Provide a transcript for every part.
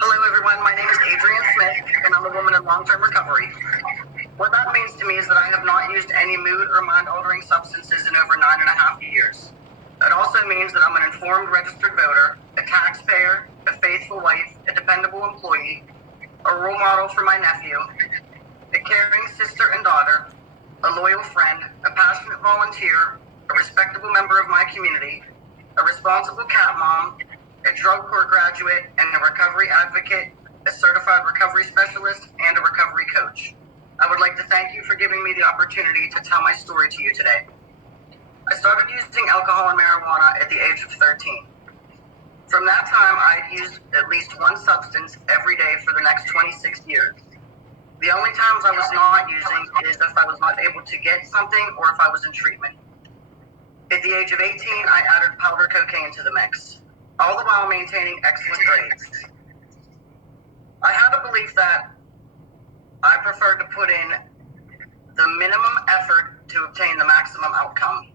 Hello, everyone. My name is Adrienne Smith, and I'm a woman in long-term recovery. What that means to me is that I have not used any mood or mind-altering substances in over 9.5 years. It also means that I'm an informed registered voter, a taxpayer, a faithful wife, a dependable employee, a role model for my nephew, a caring sister and daughter, a loyal friend, a passionate volunteer, a respectable member of my community, a responsible cat mom, a drug court graduate, and a recovery advocate, a certified recovery specialist, and a recovery coach. I would like to thank you for giving me the opportunity to tell my story to you today. I started using alcohol and marijuana at the age of 13. From that time, I had used at least one substance every day for the next 26 years. The only times I was not using is if I was not able to get something or if I was in treatment. At the age of 18, I added powder cocaine to the mix, all the while maintaining excellent grades. I had a belief that I preferred to put in the minimum effort to obtain the maximum outcome.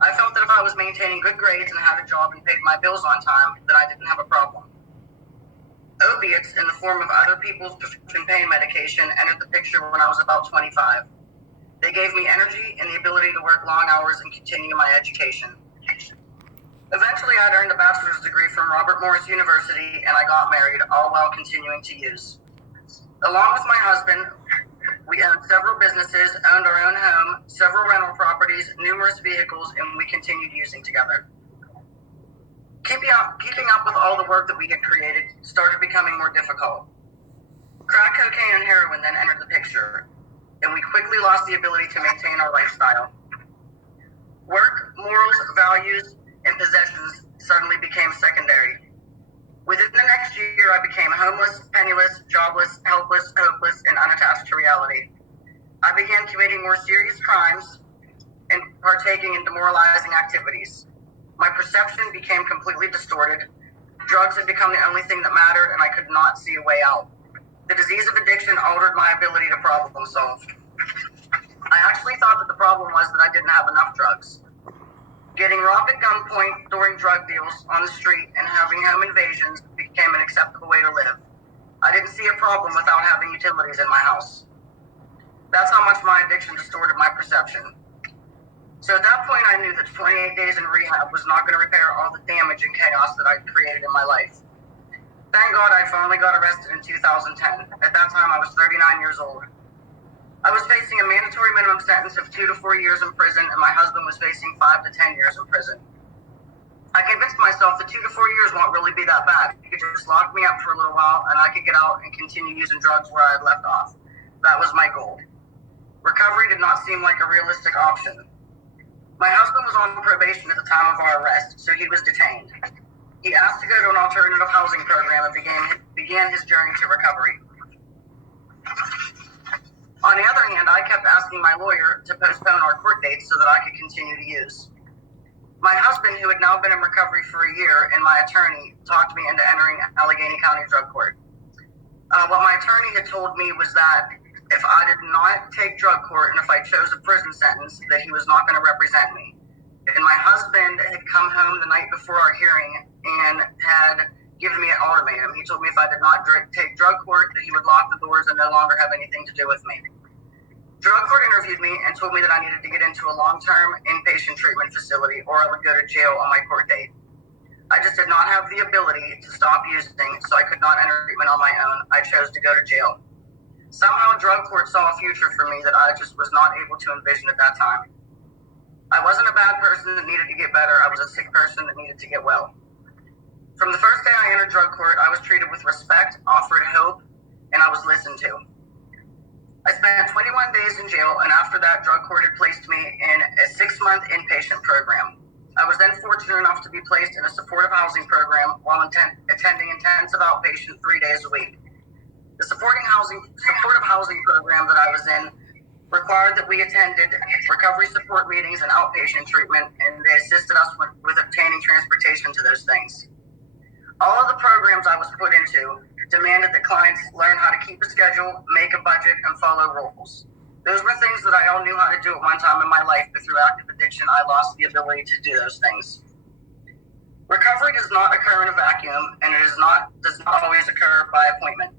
I felt that if I was maintaining good grades and had a job and paid my bills on time, that I didn't have a problem. Opiates in the form of other people's prescription pain medication entered the picture when I was about 25. They gave me energy and the ability to work long hours and continue my education. Eventually, I'd earned a bachelor's degree from Robert Morris University, and I got married, all while continuing to use. Along with my husband, we owned several businesses, owned our own home, several rental properties, numerous vehicles, and we continued using together. Keeping up with all the work that we had created started becoming more difficult. Crack cocaine and heroin then entered the picture, and we quickly lost the ability to maintain our lifestyle. Work, morals, values, and possessions suddenly became secondary. Within the next year, I became homeless, penniless, jobless, helpless, hopeless, and unattached to reality. I began committing more serious crimes and partaking in demoralizing activities. My perception became completely distorted. Drugs had become the only thing that mattered, and I could not see a way out. The disease of addiction altered my ability to problem solve. I actually thought that the problem was that I didn't have enough drugs. Getting robbed at gunpoint during drug deals on the street and having home invasions became an acceptable way to live. I didn't see a problem without having utilities in my house. That's how much my addiction distorted my perception. So at that point, I knew that 28 days in rehab was not going to repair all the damage and chaos that I'd created in my life. Thank God I finally got arrested in 2010. At that time, I was 39 years old. I was facing a mandatory minimum sentence of 2 to 4 years in prison, and my husband was facing 5 to 10 years in prison. I convinced myself that 2 to 4 years won't really be that bad. He could just lock me up for a little while, and I could get out and continue using drugs where I had left off. That was my goal. Recovery did not seem like a realistic option. My husband was on probation at the time of our arrest, so he was detained. He asked to go to an alternative housing program and began his journey to recovery. On the other hand, I kept asking my lawyer to postpone our court dates so that I could continue to use. My husband, who had now been in recovery for a year, and my attorney talked me into entering Allegheny County Drug Court. What my attorney had told me was that if I did not take drug court and if I chose a prison sentence, that he was not going to represent me. And my husband had come home the night before our hearing and had given me an ultimatum. He told me if I did not take drug court, that he would lock the doors and no longer have anything to do with me. Drug court interviewed me and told me that I needed to get into a long-term inpatient treatment facility or I would go to jail on my court date. I just did not have the ability to stop using, so I could not enter treatment on my own. I chose to go to jail. Somehow drug court saw a future for me that I just was not able to envision at that time. I wasn't a bad person that needed to get better. I was a sick person that needed to get well. From the first day I entered drug court, I was treated with respect, offered hope, and I was listened to. I spent 21 days in jail, and after that, drug court had placed me in a 6-month inpatient program. I was then fortunate enough to be placed in a supportive housing program while attending intensive outpatient 3 days a week. The supportive housing program that I was in required that we attended recovery support meetings and outpatient treatment, and they assisted us with obtaining transportation to those things. All of the programs I was put into demanded that clients learn how to keep a schedule, make a budget, and follow rules. Those were things that I all knew how to do at one time in my life, but through active addiction, I lost the ability to do those things. Recovery does not occur in a vacuum, and it does not always occur by appointment.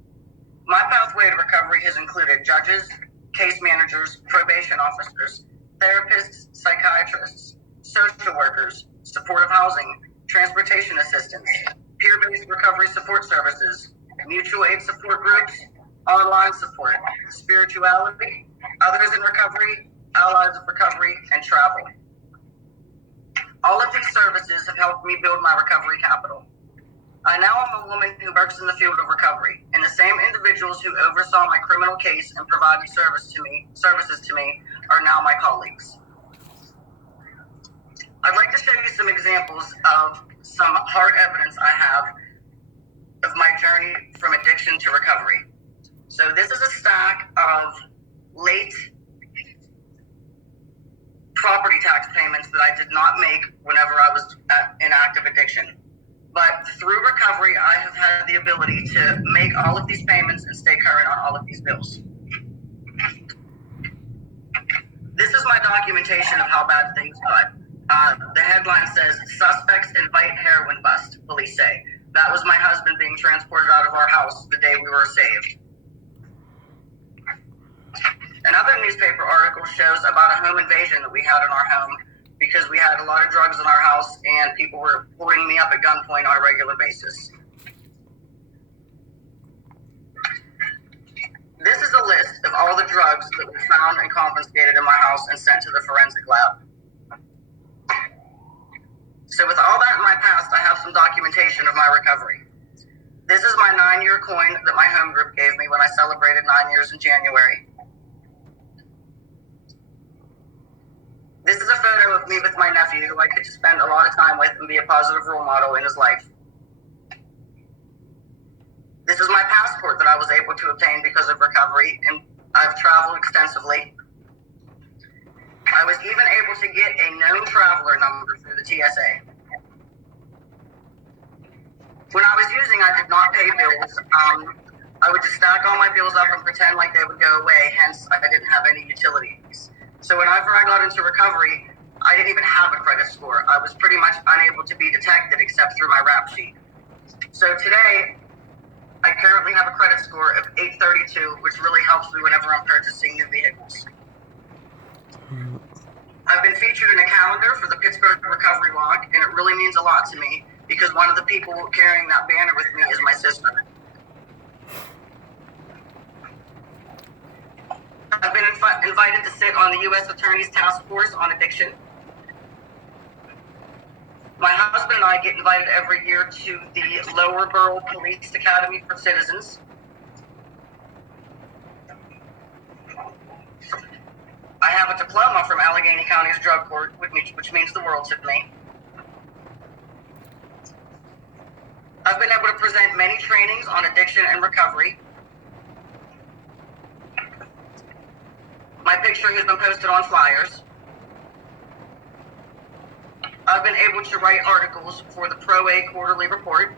My pathway to recovery has included judges, case managers, probation officers, therapists, psychiatrists, social workers, supportive housing, transportation assistance, peer-based recovery support services, mutual aid support groups, online support, spirituality, others in recovery, allies of recovery, and travel. All of these services have helped me build my recovery capital. I now am a woman who works in the field of recovery, and the same individuals who oversaw my criminal case and provided services to me are now my colleagues. I'd like to show you some examples of some hard evidence I have of my journey from addiction to recovery. So this is a stack of late property tax payments that I did not make whenever I was in active addiction. But through recovery, I have had the ability to make all of these payments and stay current on all of these bills. This is my documentation of how bad things got. The headline says, "Suspects invite heroin bust," police say. That was my husband being transported out of our house the day we were saved. Another newspaper article shows about a home invasion that we had in our home because we had a lot of drugs in our house and people were holding me up at gunpoint on a regular basis. This is a list of all the drugs that were found and confiscated in my house and sent to the forensic lab. So with all that in my past, I have some documentation of my recovery. This is my 9-year coin that my home group gave me when I celebrated 9 years in January. This is a photo of me with my nephew, who I could spend a lot of time with and be a positive role model in his life. This is my passport that I was able to obtain because of recovery, and I've traveled extensively. I was even able to get a known traveler number through the TSA. When I was using, I did not pay bills. I would just stack all my bills up and pretend like they would go away, hence I didn't have any utilities. So whenever I got into recovery, I didn't even have a credit score. I was pretty much unable to be detected except through my rap sheet. So today, I currently have a credit score of 832, which really helps me whenever I'm purchasing new vehicles. I've been featured in a calendar for the Pittsburgh Recovery Walk, and it really means a lot to me because one of the people carrying that banner with me is my sister. I've been invited to sit on the U.S. Attorney's Task Force on Addiction. My husband and I get invited every year to the Lower Borough Police Academy for Citizens. I have a diploma from Allegheny County's drug court, which means the world to me. I've been able to present many trainings on addiction and recovery. My picture has been posted on flyers. I've been able to write articles for the Pro A Quarterly Report.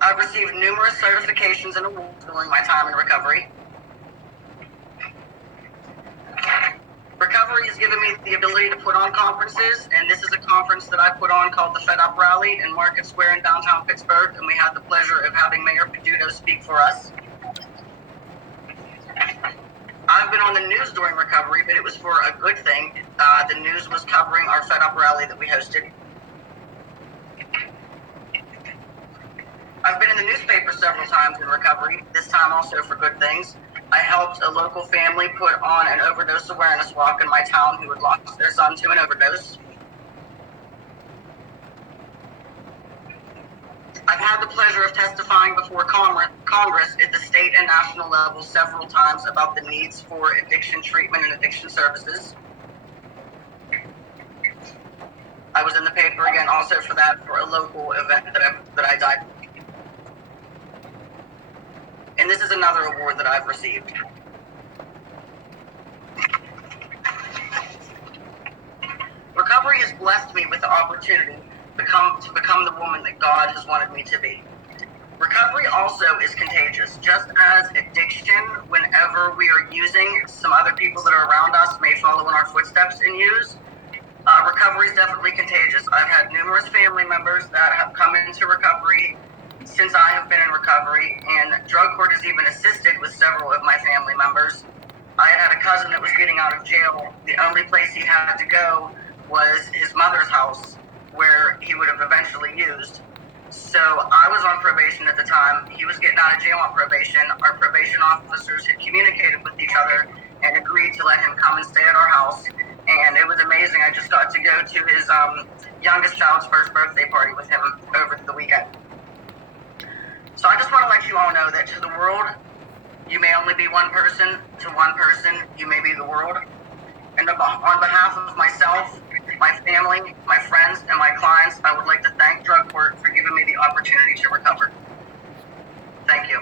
I've received numerous certifications and awards during my time in recovery. Recovery has given me the ability to put on conferences, and this is a conference that I put on called the Fed Up Rally in Market Square in downtown Pittsburgh, and we had the pleasure of having Mayor Peduto speak for us. I've been on the news during recovery, but it was for a good thing. The news was covering our Fed Up Rally that we hosted. I've been in the newspaper several times in recovery, this time also for good things. I helped a local family put on an overdose awareness walk in my town who had lost their son to an overdose. I've had the pleasure of testifying before Congress at the state and national level several times about the needs for addiction treatment and addiction services. I was in the paper again also for that, for a local event that I died. And this is another award that I've received. Recovery has blessed me with the opportunity to become the woman that God has wanted me to be. Recovery also is contagious. Just as addiction, whenever we are using, some other people that are around us may follow in our footsteps and use. Recovery is definitely contagious. I've had numerous family members that have come into recovery since I have been in recovery, and drug court has even assisted with several of my family members. I had a cousin that was getting out of jail. The only place he had to go was his mother's house, where he would have eventually used. So I was on probation at the time. He was getting out of jail on probation. Our probation officers had communicated with each other and agreed to let him come and stay at our house. And it was amazing. I just got to go to his youngest child's first birthday party with him over the weekend. So I just want to let you all know that to the world, you may only be one person. To one person, you may be the world. And on behalf of myself, my family, my friends, and my clients, I would like to thank Drug Court for giving me the opportunity to recover. Thank you.